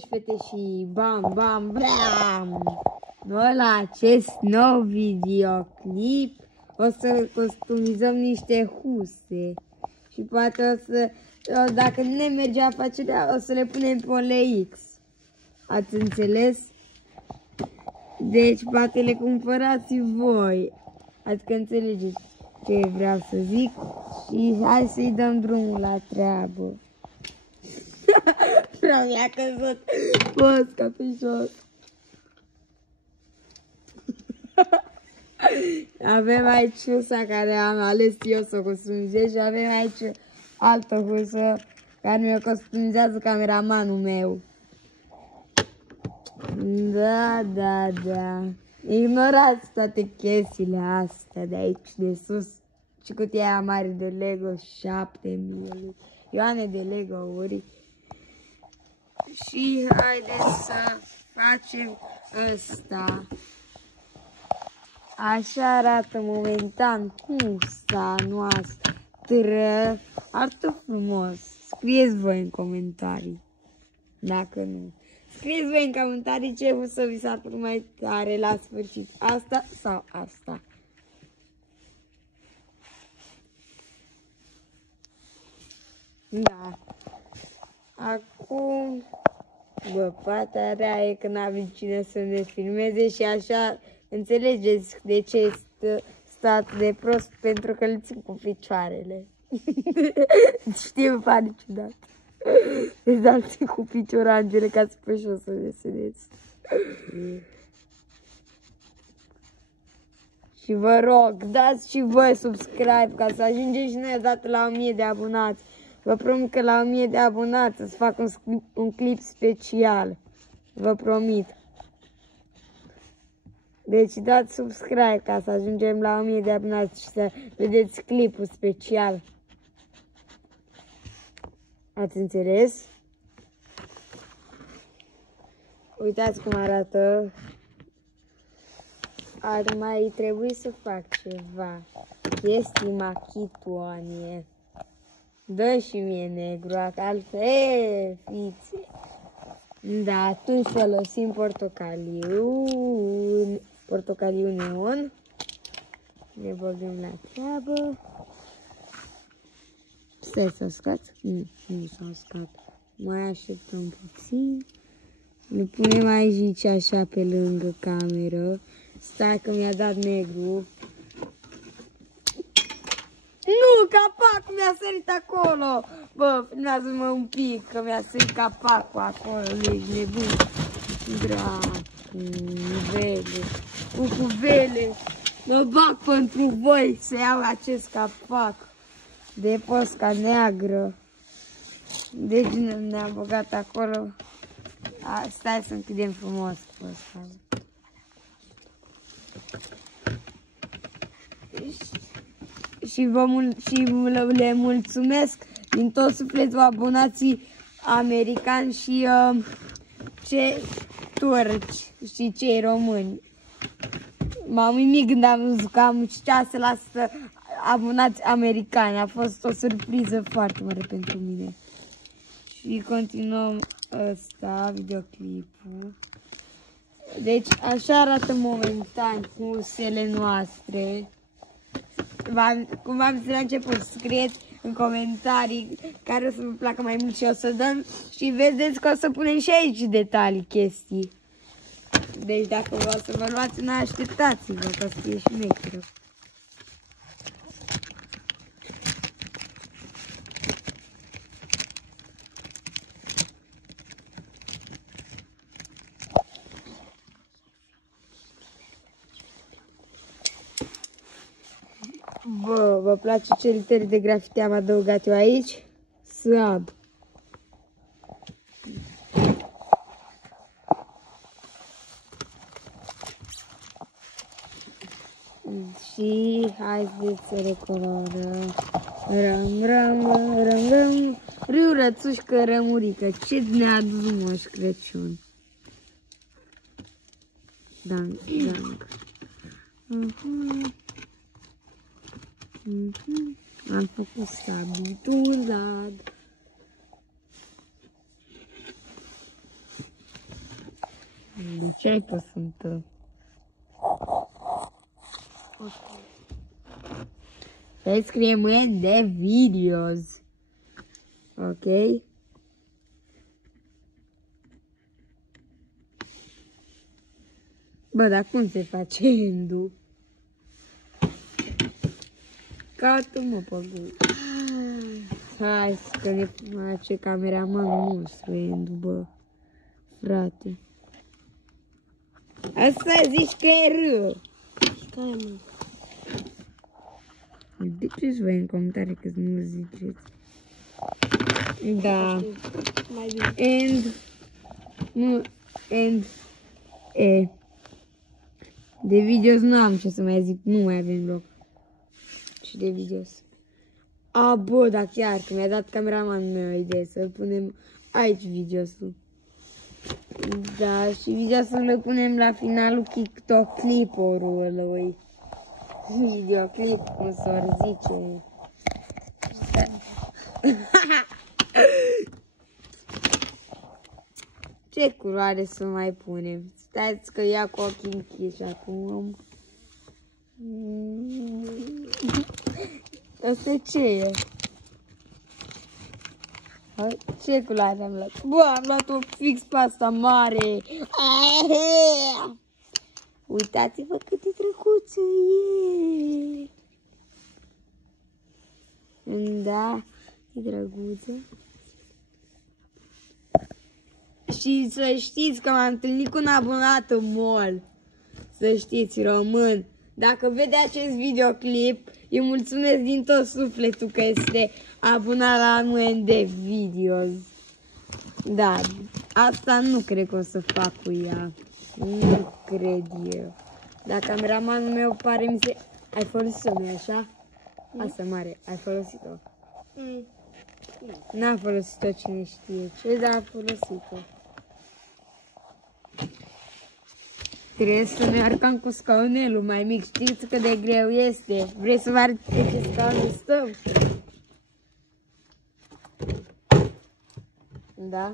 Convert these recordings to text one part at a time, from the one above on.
Fete și bam, bam, bam! Noi la acest nou videoclip o să costumizăm niște huse și poate o să, dacă nu ne merge afacerea, o să le punem pe OLX. Ați înțeles? Deci poate le cumpărați voi. Adică înțelegeți ce vreau să zic și hai să-i dăm drumul la treabă. Vreau mi-a căzut posca pe jos. Avem aici husa care am ales eu să o costumizez și avem aici altă husă care mi-o costumizează cameramanul meu. Da. Ignorați toate chestiile astea de aici de sus. Și cutia aia mare de Lego, 7 milioane de Lego-uri. Și haideți să facem ăsta. Așa arată momentan husa noastră. Arată frumos. Scrieți voi în comentarii. Dacă nu. Scrieți voi în comentarii ce husă vi s-a părut mai tare la sfârșit. Asta sau asta. Da. Acum, bă, partea rea e că n-avem cine să ne filmeze și așa înțelegeți de ce este stat de prost, pentru că îl țin cu picioarele. Știu, pare ciudat. Deci dar țin cu picioarele ca să pot și o să deseneți. Și vă rog, dați și voi subscribe ca să ajungem și noi odată la 1000 de abonați. Vă promit că la 1000 de abonați să fac un clip special. Vă promit. Deci dați subscribe ca să ajungem la 1000 de abonați și să vedeți clipul special. Ați înțeles? Uitați cum arată. Ar mai trebui să fac ceva. Chestii machitoanie. Dă și mie negru, altfel, fițe. Da, atunci folosim portocaliu neon. Ne băgăm la treabă. Stai să scad. Nu s-a uscat. Mai așteptăm puțin. Ne punem aici așa pe lângă cameră. Stai că mi-a dat negru. Nu, capacul mi-a sărit acolo. Bă, filmează-mă un pic, că mi-a sărit capacul acolo. Ești nebun. Dracu, cucuvele. Mă bag pentru voi să iau acest capac de posca neagră. Deci ne-am băgat acolo. Stai să închidem frumos posca. Și le mulțumesc din tot sufletul abonații americani și cei turci și cei români. M-am uimit când am văzut că am 6% abonați americani. A fost o surpriză foarte mare pentru mine. Și continuăm ăsta, videoclipul. Deci așa arată momentan husele noastre. Cum v-am zis la început, scrieți în comentarii care o să vă placă mai mult și o să dăm și vedeți că o să punem și aici detalii, chestii. Deci dacă vreau să vă luați, nu așteptați-vă că o să fie și mecheră. Bă, vă place ce litere de grafite am adăugat eu aici? Sub. Și haideți să recolorăm. Răm. Râu, rățușcă, rămurică. Ce ne-a adus Moș Crăciun? Dang. Am făcut sabitul lad. Ce ai pus în tău? Să scriem în de videos. Ok? Bă, dar cum se face end-ul? Caută-mă pe Google. Hai să ne face cameraman nostru end-ul, bă. Frate. Asta zici că e rău. Care, mă? Ziceți voi în comentarii că nu ziceți. Da. Mai bine. And. Nu. And. E. De videos nu am ce să mai zic. Nu mai avem loc. Și de videos. A, bă, dar chiar că mi-a dat cameramanul meu o idee să-l punem aici videosul. Da, și videosul îl punem la finalul TikTok clipului. Videoclip, cum s-or zice. Ce culoare să mai punem? Stați că ia cu ochii închiși acum. Asta ce e? Ce culoare am luat? Bă, am luat-o fix pe asta mare. Uitați-vă cât de drăguță e. Da, e drăguță. Și să știți că m-am întâlnit cu un abonat în mall. Să știți, român. Dacă vede acest videoclip, îi mulțumesc din tot sufletul că este abonat la noi de videos. Da, asta nu cred că o să fac cu ea. Nu cred eu. Dar cameramanul meu pare mi se... Ai folosit-o, nu-i așa? Asta mare, ai folosit-o. N-a folosit-o cine știe ce, dar a folosit-o. Trebuie să ne arcăm cu scaunelul mai mic. Știți cât de greu este? Vrei să vă arăt pe ce scaun stăm? Da?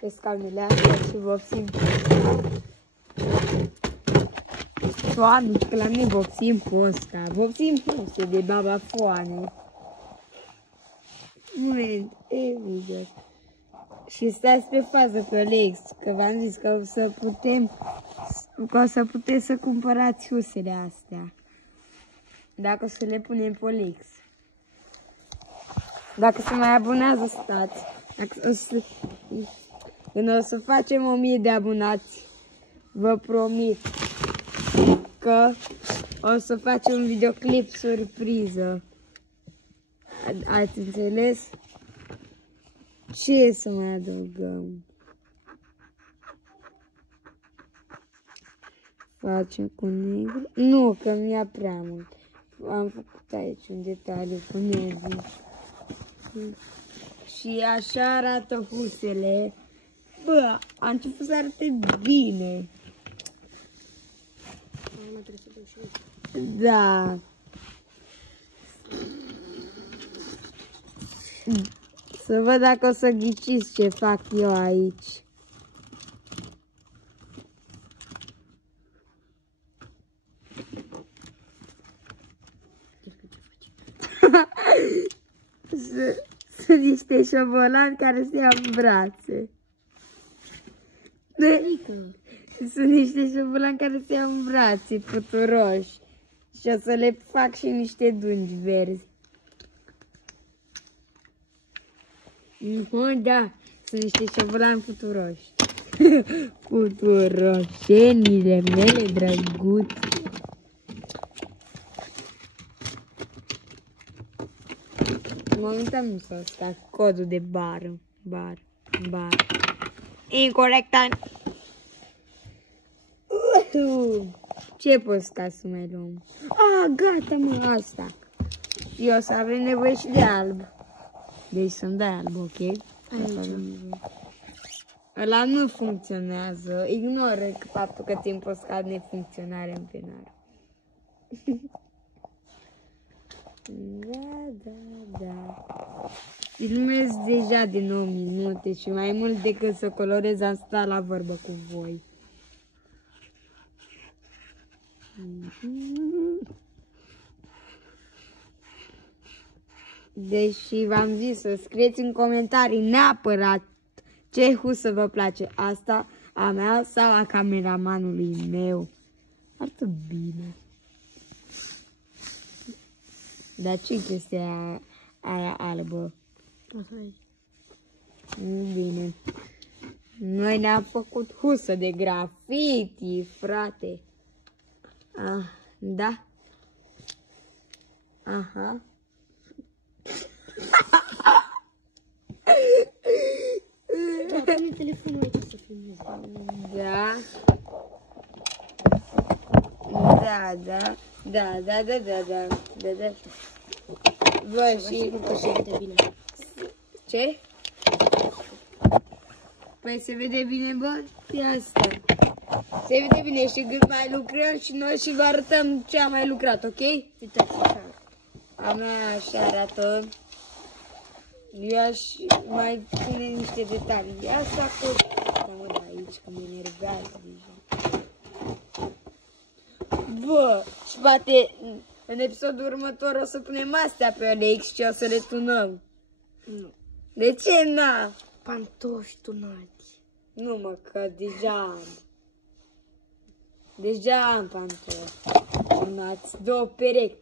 Pe scaunele astea și vopsim. Foane, că la mine vopsim posca. Vopsim poste de baba foane. Moment, evident. Și stați pe fază pe Alex, că v-am zis că o să puteți să cumpărați husele astea. Dacă o să le punem pe Alex. Dacă se mai abonează, stați. Când o să facem 1000 de abonați, vă promit că o să facem un videoclip surpriză. Ați înțeles? Ce să mai adăugăm? Facem cu negru? Nu, că mi-a prea mult. Am făcut aici un detaliu cu negru. Și așa arată husele. Bă, a început să arate bine. Da. Să văd dacă o să ghiciți ce fac eu aici. Sunt niște șobolani care se iau în brațe. Sunt niște șobolani care se iau în brațe, puturoși. Și o să le fac și niște dungi verzi. Da, sunt niște șobolani puturoși. Puturoșenile mele drăguțe. Momentan nu s-a stat codul de bar. Incorrect. Ce poți ca să mai luăm? Gata, mă, asta. Și o să avem nevoie și de alb. Deci să-mi dai alb, ok? Ăla nu funcționează. Ignoră faptul că țin postcard nefuncționare în penar. Da. Filmez deja de 9 minute și mai mult decât să colorez am stat la vorbă cu voi. Deși v-am zis să scrieți în comentarii neapărat ce husă vă place, asta a mea sau a cameramanului meu. Arată bine. Dar ce chestia aia albă? O să vezi. Bine. Noi ne-am făcut husă de grafiti, frate. Ah, da. Aha. Da, pune telefonul aici să filmezi. Da. Da, da. Da, da, da, da, da. Da, da. Bă, și... Sigur că se vede bine. Ce? Păi se vede bine, bă? E asta. Se vede bine și când mai lucrăm și noi și vă arătăm ce am mai lucrat, ok? Uitați așa. A mea așa arată. Eu aș mai pune niște detalii. Asta cu... Da, mă, da, aici, că mă enervează deja. Bă, și poate în episodul următor o să punem astea pe OLX și o să le tunăm. Nu. De ce, na? Pantofi tunați. Nu, mă, că deja am. Deja am pantofi. Tunați, două perechi,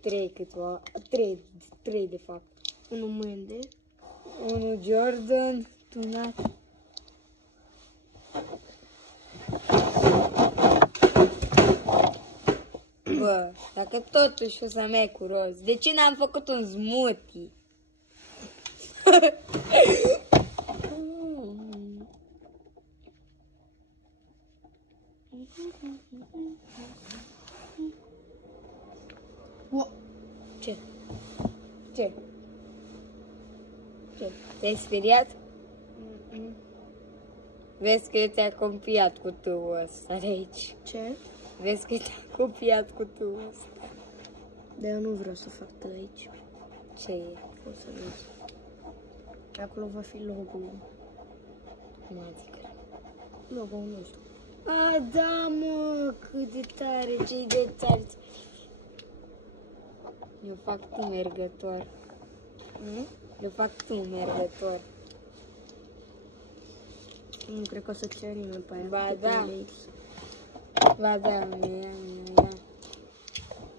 trei de fapt. Unul mâinde. Unul Jordan, tunat. Bă, dacă totuși o să merg cu roz, de ce n-am făcut un smoothie? Ce? Ce? Ce? Te-ai speriat? Vezi că ți-a copiat cutuul ăsta de aici. Ce? Vezi că ți-a copiat cutuul ăsta. Dar eu nu vreau să fac de aici. Ce e? O să vezi. Acolo va fi logo-ul. Cum adică? Logo-ul nostru. A, da, mă, cât de tare, ce de tare. Eu fac tu mergător. Eu fac tu mergător. Nu cred că o să cer nimeni pe aia. Ba Pe da. OLX. Ba da, ia.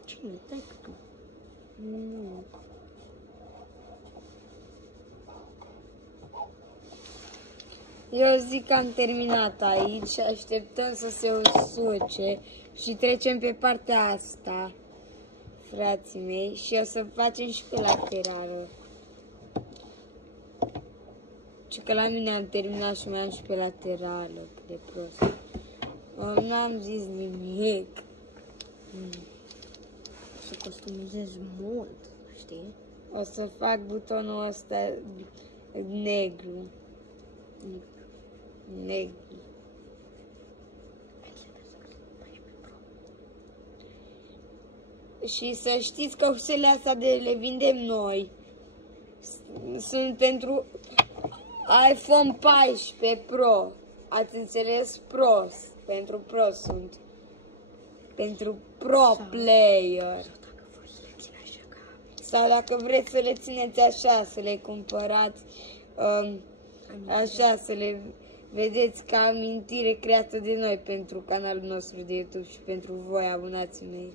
Cine? Dai că tu. Nu. Eu zic că am terminat aici și așteptăm să se usuce și trecem pe partea asta, frații mei, și o să facem și pe laterală. Și că la mine am terminat și mai am și pe laterală, cât de prost. N-am zis nimic. Să customizezi mult, știi? O să fac butonul ăsta negru. Negru. Și să știți că ușele astea le vindem noi. Sunt pentru iPhone 14 Pro. Ați înțeles? Pro. Pentru Pro sunt. Pentru Pro Player. Sau dacă vreți să le țineți așa, să le cumpărați așa, să le vedeți ca amintire creată de noi pentru canalul nostru de YouTube și pentru voi, abonații mei,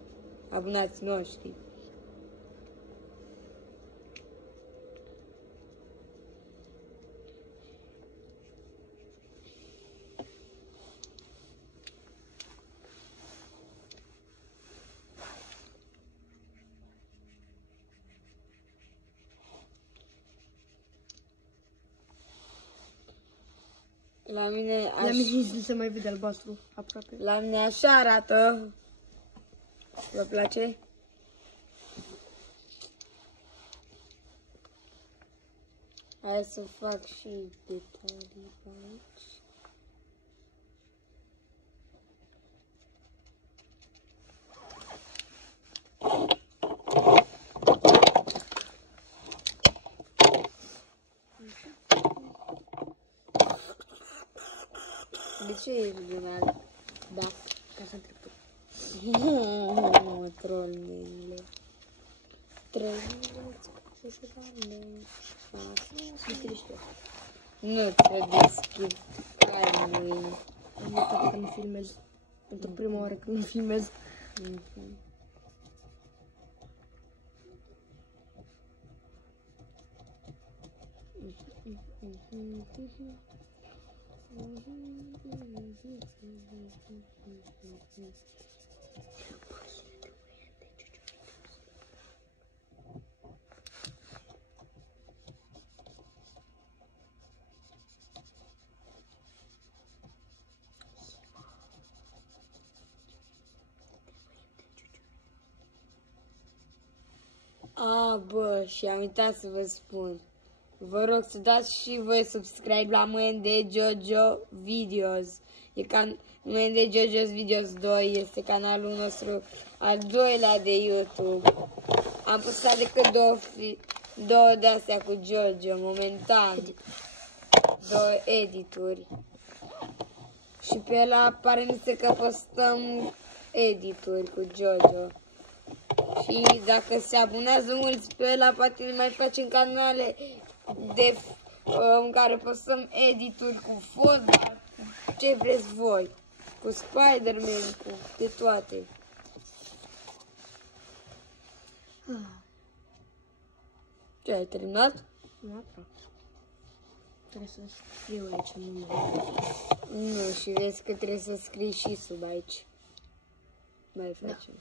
abonații noștri. La mine La mine nu se mai vede albastru, aproape. La mine așa arată. Vă place? Hai să fac și detalii aici. De ce e din ala? Da. Ca să întreb tu. Nu, trollele. Trăile, șușurale. Nu te deschid. Hai mâine. Am uitat că nu filmez. Pentru prima oară când nu filmez. A, bă, și am uitat să vă spun. Vă rog să dați și voi subscribe la MND Jojo Videos. MND Jojo's Videos 2 este canalul nostru al doilea de YouTube. Am postat decât două de-astea cu Jojo, momentan. Două edituri. Și pe ăla pare mi se că postăm edituri cu Jojo. Și dacă se abonează mulți pe ăla, poate ne mai facem canale în care postăm edituri cu fotbal, cu ce vreți voi, cu Spider-Man, cu de toate. Ce, ai terminat? Nu, aproape. Trebuie să scriu aici numele. Nu, și vezi că trebuie să scrii și sub aici. Mai facem. Da.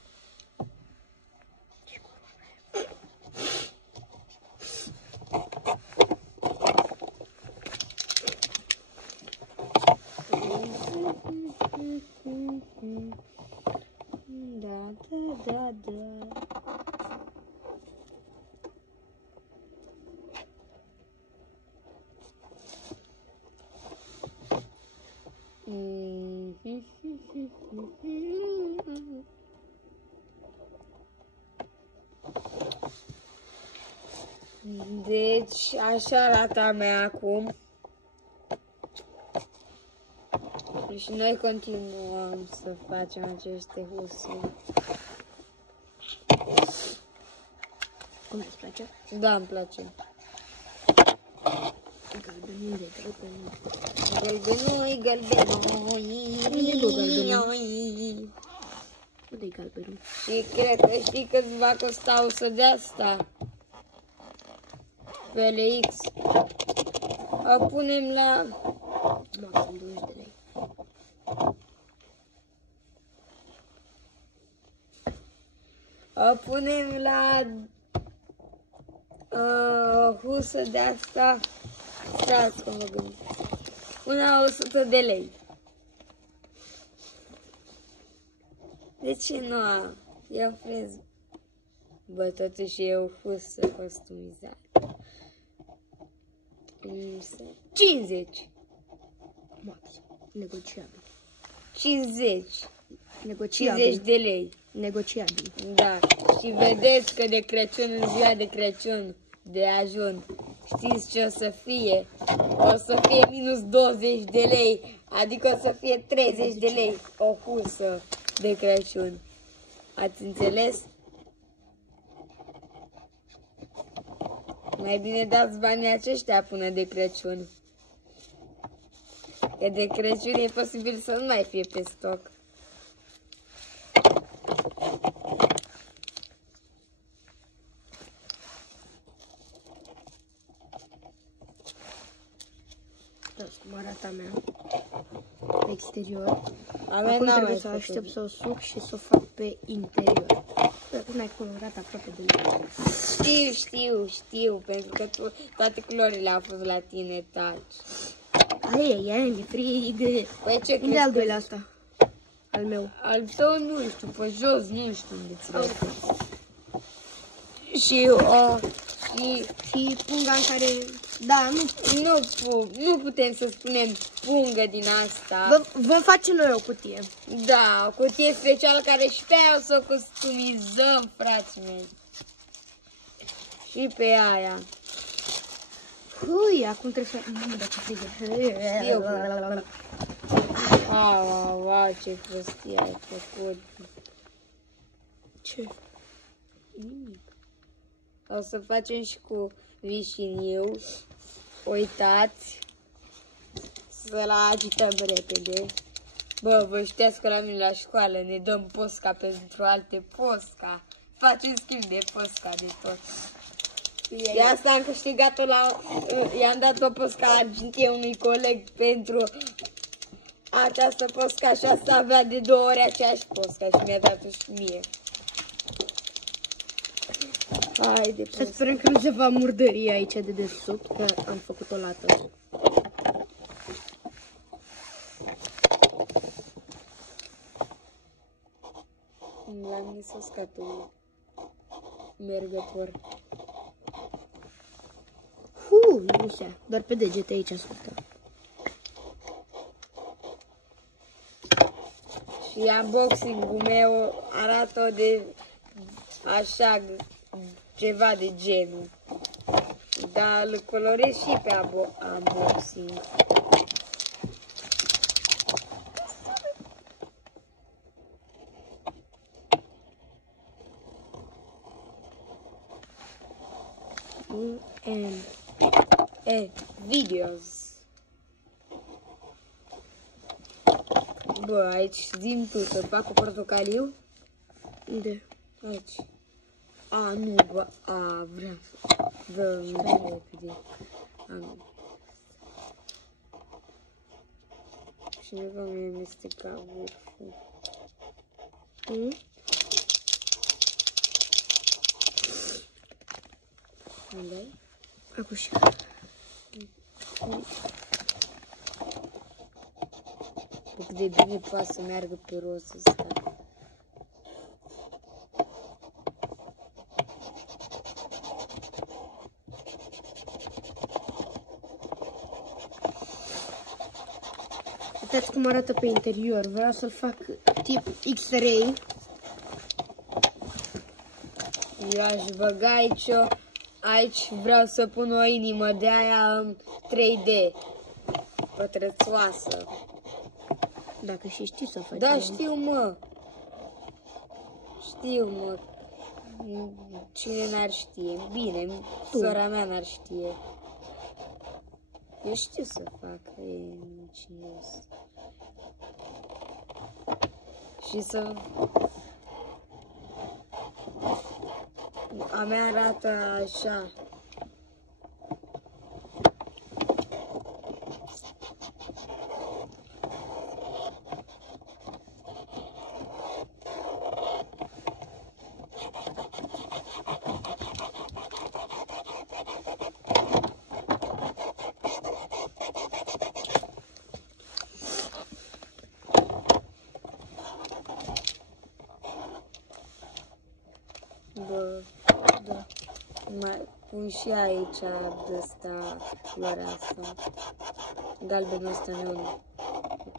Deci, așa arată a mea acum. Și noi continuăm să facem aceste husuri. Cum îți place? Da, îmi place. Galbenul de galbenul. Galbenoi. Unde-i galbenul? Și cred că știi că îți va costa 100 de asta. Pe LX. O punem la... Maxim 20 de lei. O punem la... o husă de asta. Stați că mă gândesc. Una 100 de lei. De ce nu am? Eu frez. Bă, totuși e o husă customizată. 50. Maxim. Negociabil. 50. Negociabil. 50 de lei. Negociabil. Da. Și vedeți că de Crăciun, în ziua de Crăciun, de ajun, știți ce o să fie? O să fie minus 20 de lei. Adică o să fie 30 de lei o husă de Crăciun. Ați înțeles? Mai bine dați banii aceștia până de Crăciun. Că de Crăciun e posibil să nu mai fie pe stoc. Asta cum arată a mea. Exterior. A mea Acum n-am trebuie mai să făcut. aștept să o suc și să o fac pe interior. Acum ai colorat aproape de mine. Știu, pentru că toate culorile au fost la tine taci. Aia, mi frig. Păi ce Unde e al doilea asta? Al meu. Al tău nu știu, pe jos, nu știu unde ți l-ai pus. Și Și punga în care... Da, nu putem să spunem pungă din asta. Vom face noi o cutie. Da, o cutie specială care și pe aia o să o customizăm, frații mei. Și pe aia. Ui, acum trebuie să... Nu, dar ce frigă. Au, ce prostie ai făcut. Ce? Nimic. O să facem și cu vișiniu. Uitați. Să-l agităm repede. Bă, vă știați că la mine la școală ne dăm posca pentru alte posca. Facem schimb de posca de tot. De asta am câștigat-o i-am dat o posca argintie unui coleg pentru această posca și asta avea de 2 ori aceeași posca și mi-a dat-o și mie. Haide, Să sperăm că nu se va murdări aici de desubt, că am făcut o lată. La mine s-a scăpat mergător. Nu se, doar pe degete aici ascultă. Și unboxing-ul meu arată de așa ceva de genul. Dar îl colorez și pe unboxing. Videos. Bă, aici zi-mi tu, să fac cu portocaliu? Unde? Aici. A, nu, bă, vreau să... Bă, nu repede. Cineva mi-a amestecat vârful. Unde-ai? Acum și. Cât de bine poate să meargă pe rost ăsta. Uitați cum arată pe interior. Vreau să-l fac tip X-ray. Eu aș băga aici vreau să pun o inimă de aia 3D. Pătrățoasă. Dacă și știi să faci. Da, știu, mă. Știu, mă. Cine n-ar știe? Bine, sora mea n-ar știe. Eu știu să fac. Și să... A mea arată așa. Bă, da. Mai pun și aici de ăsta, culoarea asta. Galbenul ăsta neon.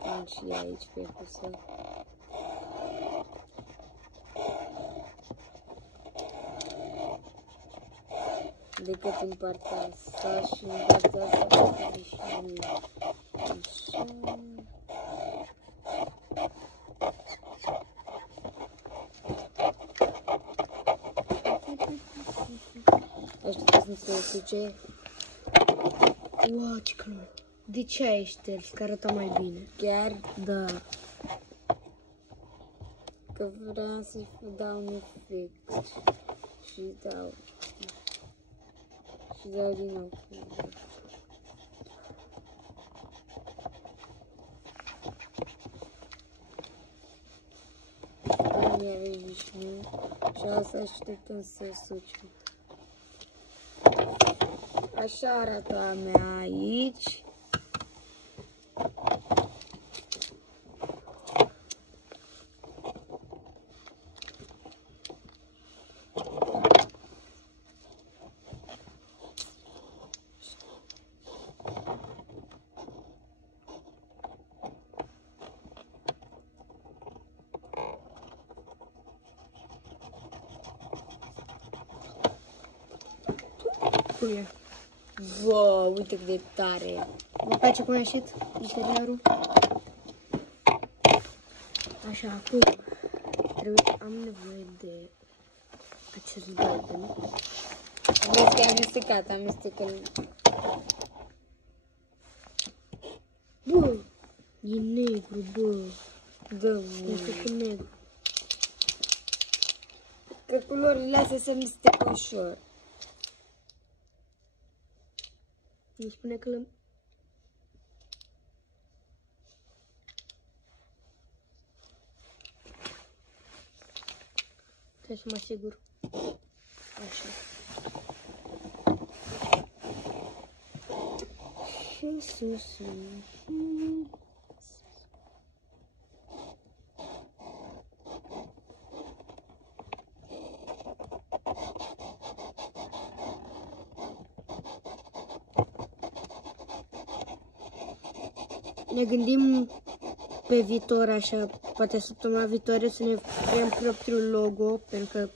Pun și aici pe cusă. Decât în partea asta și în partea asta și mie. Așa. Așteptați să se suce. Wow, ce calor. De ce ai șters? Că arăta mai bine. Chiar Da. că vreau să-i dau un efect. Și dau. Și dau din nou. Nu mi-a venit și nu. Și asta așteptăm să suce. Așa arată a mea aici. Cum e? Wow, uite cât de tare. Vă place cum a ieșit interiorul? Așa, acum am nevoie de acest galben. Vezi că e amestecat, amestecă-l. Bă, e negru, bă. Dă, E făcut negru. că culorile astea se amestecă ușor. Îmi spune că l-am... Trebuie să mă asigur. Așa. Și sus. Ne gândim pe viitor, așa, poate săptămâna viitoare să ne creăm propriul logo, pentru că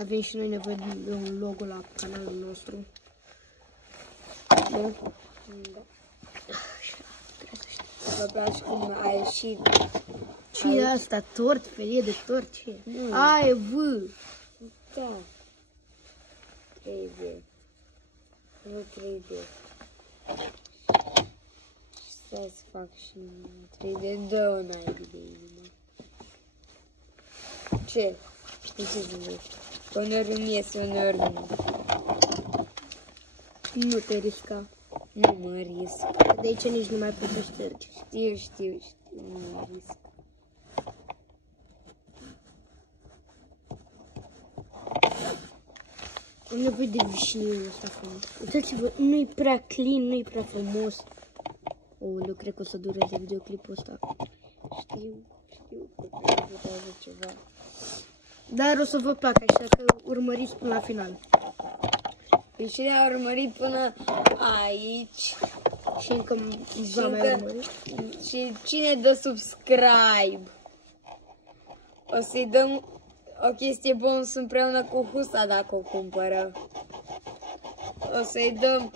avem și noi nevoie de un logo la canalul nostru. Nu? Da. Vă place cum a ieșit. Ce e asta? Tort? Felie de tort? Ce e? Nu. A, e V. Da. 3D. Nu 3D. Stai să fac și 3D. Dă-o naibii de inimă. Ce? De ce zicești? Uneori îmi iese, uneori nu. Nu te risca. Nu mă risc. De aici nici nu mai poți să ștergi. Știu. Nu mă risc. Am nevoie de vișiniul ăsta frumos. Uitați-vă, nu-i prea clean, nu-i prea frumos. Eu cred că o să dureze videoclipul ăsta. Știu că durează ceva. Dar o să vă placă, așa că urmăriți până la final. Păi și ne-a urmărit până aici. Și încă va mai urmări. Și cine dă subscribe? O să-i dăm o chestie bonus împreună cu Husa dacă o cumpără. O să-i dăm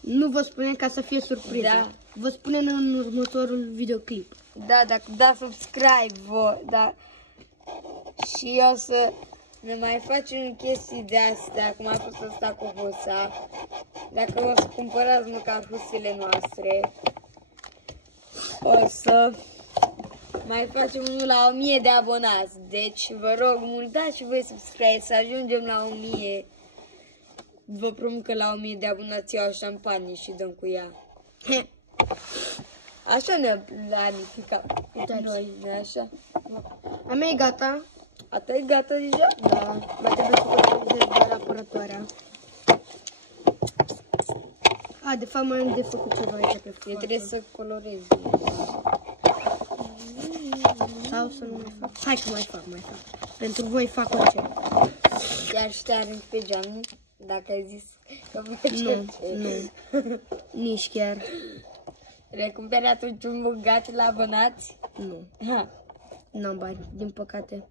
Nu vă spunem ca să fie surpriză. Da. Vă spunem în următorul videoclip. da, dacă da subscribe, da. Și o să ne mai facem chestii de astea, cum a fost asta cu Husa. Dacă o să cumpărați măcar husele noastre, o să mai facem unul la 1000 de abonați. Deci vă rog mult, dați și voi subscribe să ajungem la 1000. Vă promit că la 1000 de abonați iau șampanie și dăm cu ea. Așa ne-am planificat noi, nu așa? A mea e gata. A ta e gata deja? Da. Mai trebuie să coloreze doar apărătoarea. A, de fapt mai am de făcut ceva aici pe Eu față. trebuie să colorez. Sau să nu mai fac? Hai că mai fac. Pentru voi fac orice. Chiar și te arunc pe geam, dacă ai zis că faci Nu, orice. nu. Nici chiar. Recumperi atunci un bugat la abonați? Nu. Ha. N-am bani, din păcate.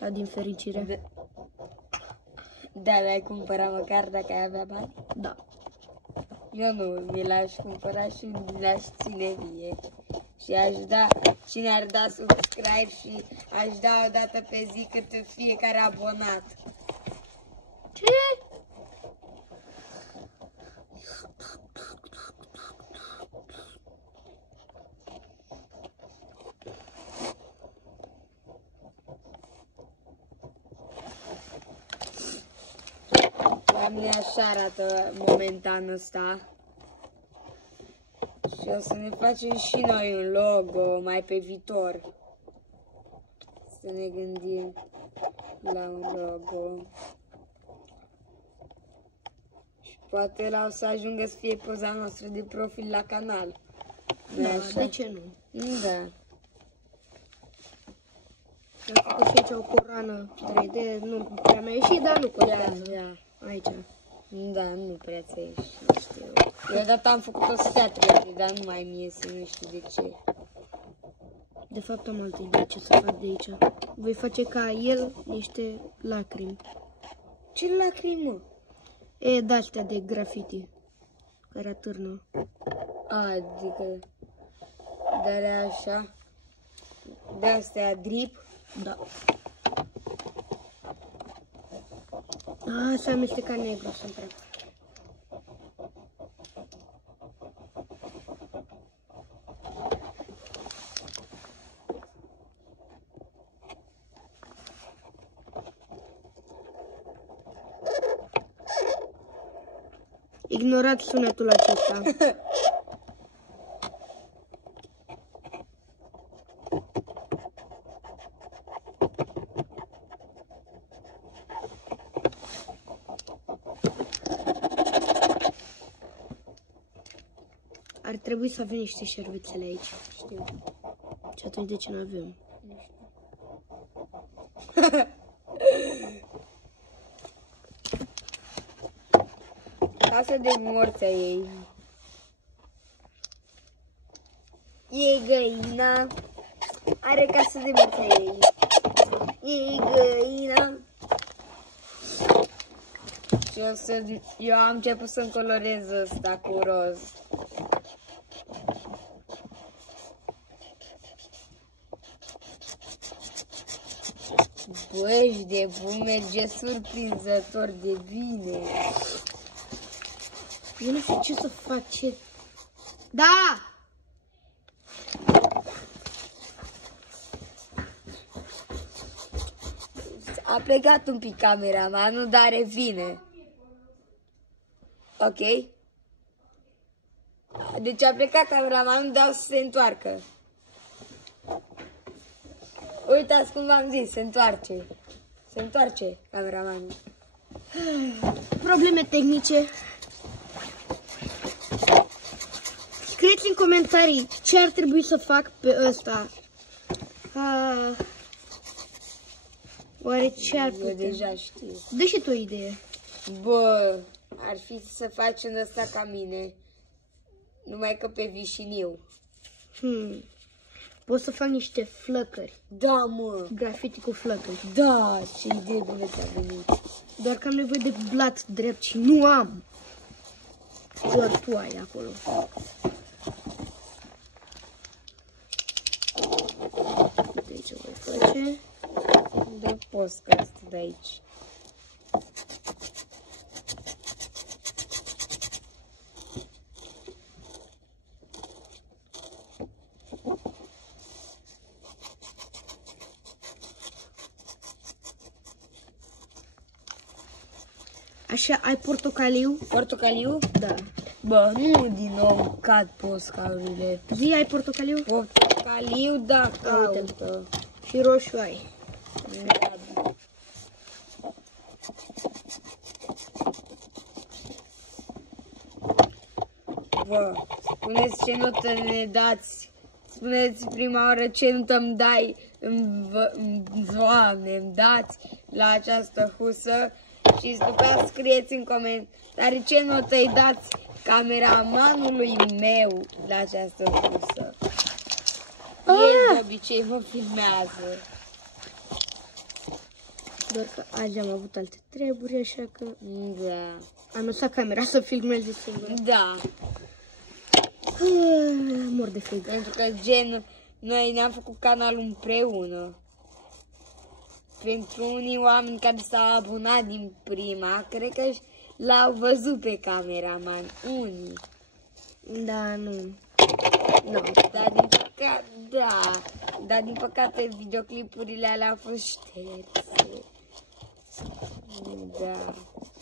Sau din fericire. Da, mi-ai cumpărat măcar dacă ai avea bani? Da. Eu nu, mi l-aș cumpăra și mi l-aș ține mie. Și aș da, cine ar da subscribe și aș da o dată pe zi câte fiecare abonat. Ce? La mine așa arată momentan ăsta. Și o să ne facem și noi un logo mai pe viitor. Să ne gândim la un logo. Și poate la o să ajungă să fie poza noastră de profil la canal. Nu-i Da, așa? de ce nu? Da. Am făcut și aici o coroană 3D, nu prea mi-a ieșit, dar nu contează. Ia. Aici. Da, nu prea ți-a ieșit, știu. Eu odată am făcut-o să stea 3D, dar nu mai mi iese, nu știu de ce. De fapt am altă idee ce să fac de aici. Voi face ca el niște lacrimi. Ce lacrimă? E, de-astea de graffiti. Care atârnă. Adică de alea așa, de astea drip. Da. S-a amestecat negru să întreb. Ignorați sunetul acesta. Ar trebui să avem niște șervețele aici. Știu. Și atunci de ce nu avem? Casă de morți a ei. E găina. Are casă de morți a ei. E găina. Și eu am început să-mi colorez ăsta cu roz. Băi, de bun merge surprinzător de bine. Eu nu știu ce să fac, ce... Da! A plecat un pic cameramanul, dar revine. Ok? Deci a plecat cameramanul, dar o să se întoarcă. Uitați cum v-am zis, se întoarce. Se întoarce cameramanul. Probleme tehnice. Scrieți în comentarii ce ar trebui să fac pe ăsta. Oare ce ar Eu putea? deja știu. Dă și tu o idee. Bă, ar fi să faci în ăsta ca mine. Numai că pe vișiniu. Pot să fac niște flăcări. Da, mă. Grafiti cu flăcări. Da, ce idee bună ți-a venit. Doar că am nevoie de blat drept și nu am. Doar tu ai acolo. De aici o voi face. Da, poți ca asta de aici. Așa, ai portocaliu? Portocaliu? Da. Bă, nu din nou cad poscalurile. Zi, ai portocaliu? Portocaliu, da, caută. Și roșu ai. Bă, spuneți ce notă ne dați. Spuneți prima oară ce notă îmi dai, Doamne, îmi dați la această husă. Și după aceea scrieți în comentarii ce notă îi dați cameramanului meu la această husă. El de obicei vă filmează. Doar că azi am avut alte treburi, așa că Da. am lăsat camera să filmeze singură. Da. Mor de frig. Pentru că gen, noi ne-am făcut canalul împreună. Pentru unii oameni care s-au abonat din prima, cred că l-au văzut pe cameraman. Unii. Da, nu. Nu, dar din păcate, da. Dar din păcate videoclipurile alea au fost șterse. Da.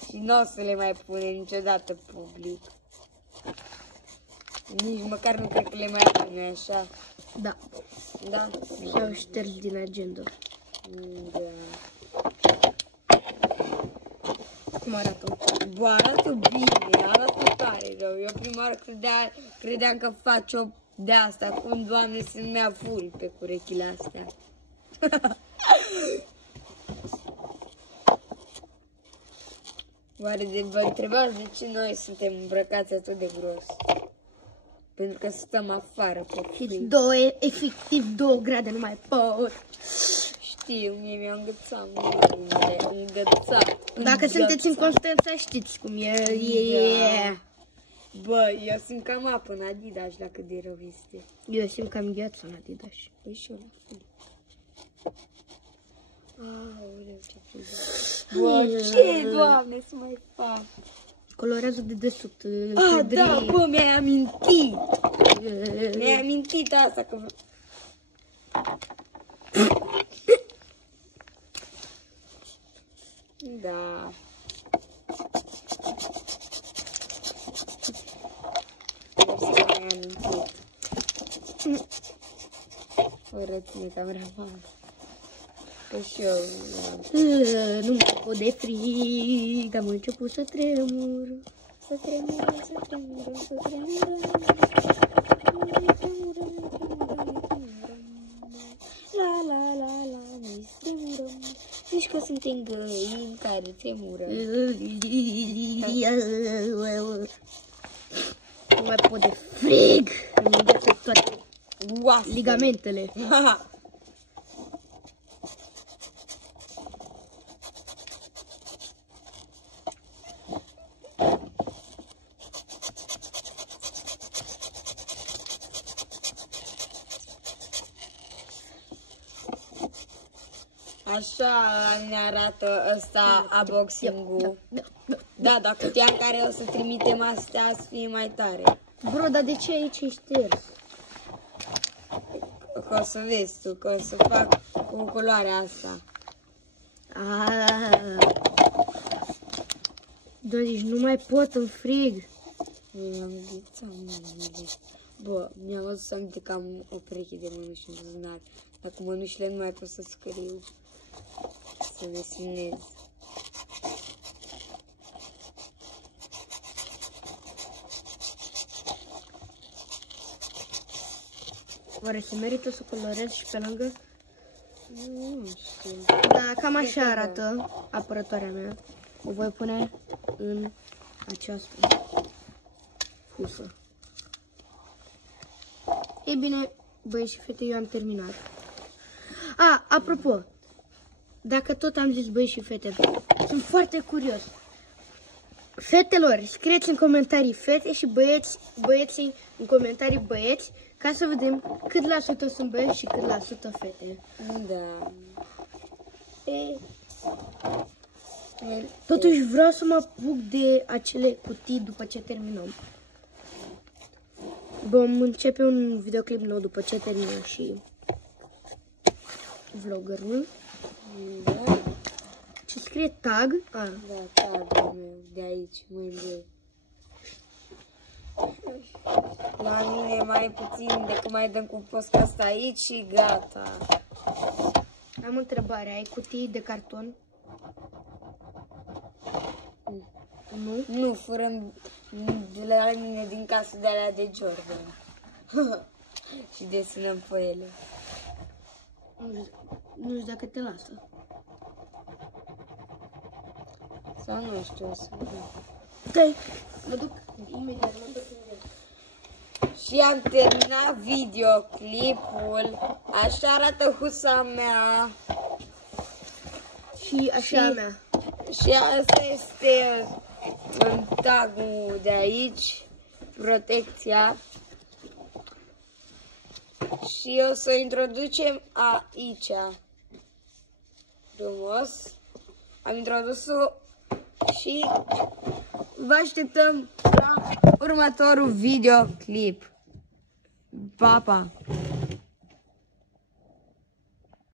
Și nu o să le mai pune niciodată public. Nici măcar nu cred că le mai pune așa. Da. Da? Și-au șters din agenda. Da. Cum arată? Bă, arată bine, arată tare rău. Eu prima oară credeam că faci o de asta. Cum, Doamne, sunt mea full pe curechile astea. Oare vă întrebați de ce noi suntem îmbrăcați atât de gros? Pentru că stăm afară pe frig. Efectiv 2 grade, nu mai pot. Știu, mie mi-a îngățat mâinile, îngățat. Dacă sunteți în Constanța, știți cum e. Bă, eu simt cam apă în Adidas la cât de rău este. Eu simt cam gheață în Adidas. Păi și eu la fel. Aoleu, ce frig. Bă, ce, Doamne, să mai fac? Colorează de desubt. Da, bă, mi-ai amintit. Mi-ai amintit asta că... Da. Mi-ai amintit. Fără tine, cameraman. Că și eu... Nu mă pot de frig, am început să tremur. Să tremurăm, să tremurăm, să tremurăm. La, la, la, la, noi tremurăm. Zici că suntem găini care tremură. Nu mai pot de frig. Îmi îngheță toate Oasele. ligamentele. Așa ne arată ăsta unboxing-ul. Da, dacă știam care o să trimitem astea să fie mai tare. Bro, dar de ce aici e șters? Că o să vezi tu, că o să fac cu culoarea asta. Da, deci nu mai pot în frig. Mi-am gândit, bă, mi-am adus aminte că am o pereche de mănuși în buzunar. Dar cu mănușile nu mai pot să scriu, să desenez. Oare se merită să colorez și pe lângă? Nu știu. Da, cam așa arată apărătoarea mea. O voi pune în această fusă. Ei bine, băieți și fete, eu am terminat. Apropo, dacă tot am zis băieți și fete, sunt foarte curios. Fetelor, scrieți în comentarii fete și băieții în comentarii băieți, ca să vedem cât la sută sunt băieți și cât la sută fete. Da. Totuși vreau să mă apuc de acele cutii după ce terminăm. Vom începe un videoclip nou după ce terminăm și vloggerul. Da, Ce scrie tag? da, tagul meu de aici, mâine. La mine mai puțin decât mai dăm cu podcast aici și gata. Am o întrebare. Ai cutii de carton? Nu? Nu, furăm de la mine din casă de alea de Jordan. Și desenăm pe ele. Nu știu dacă te lasă. Sau nu știu, o să vedem. Stai, mă duc imediat, mă duc imediat. Și am terminat videoclipul. Așa arată husa mea. Și așa a mea. Și asta este tagul de aici, protecția. Și o să o introducem aici. Frumos. Am introdus-o și vă așteptăm la următorul videoclip. Pa, pa!